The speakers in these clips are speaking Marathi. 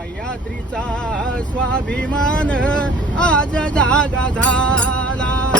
सह्याद्रीचा स्वाभिमान आज जागा झाला.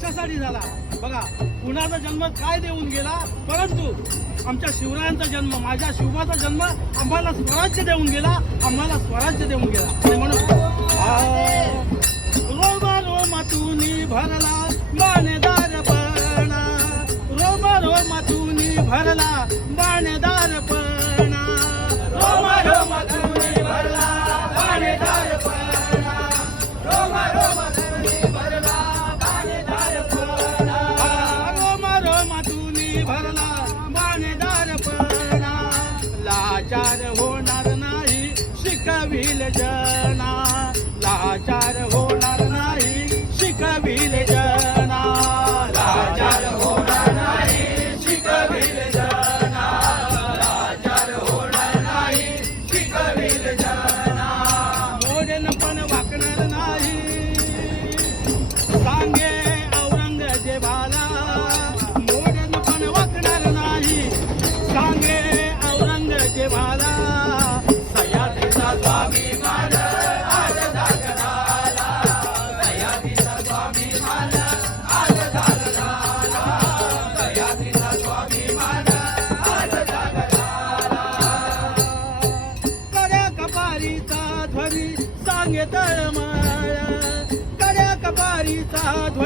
कशासाठी झाला? बघा कुणाचा जन्म काय देऊन गेला? परंतु आमच्या शिवरायांचा जन्म माझ्या शिवबाचा जन्म आम्हाला स्वराज्य देऊन गेला आम्हाला स्वराज्य देऊन गेला. म्हणून रो मातुनी भरला बाणेदार पण रो मातुनी भरला बाणेदार पण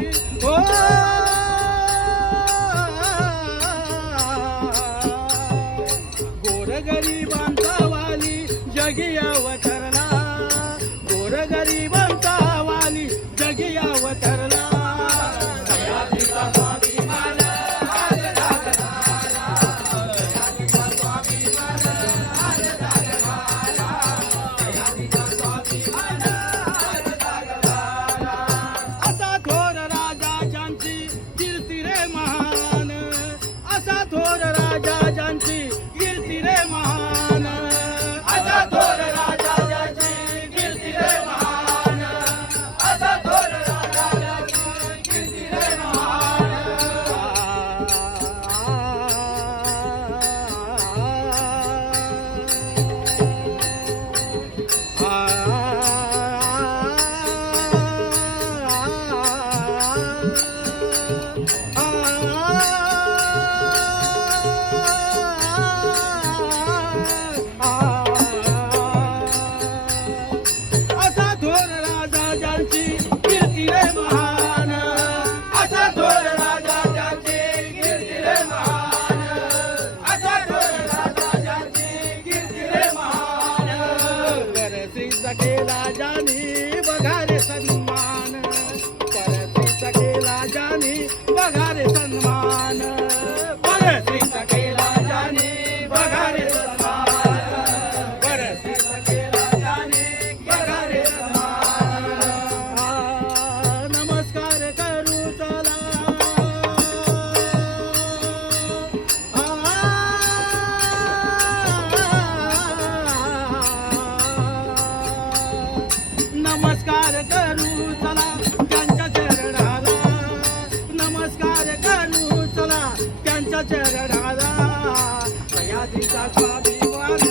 Oh! lugares a chacha ragada, sayadi chacha bimwa.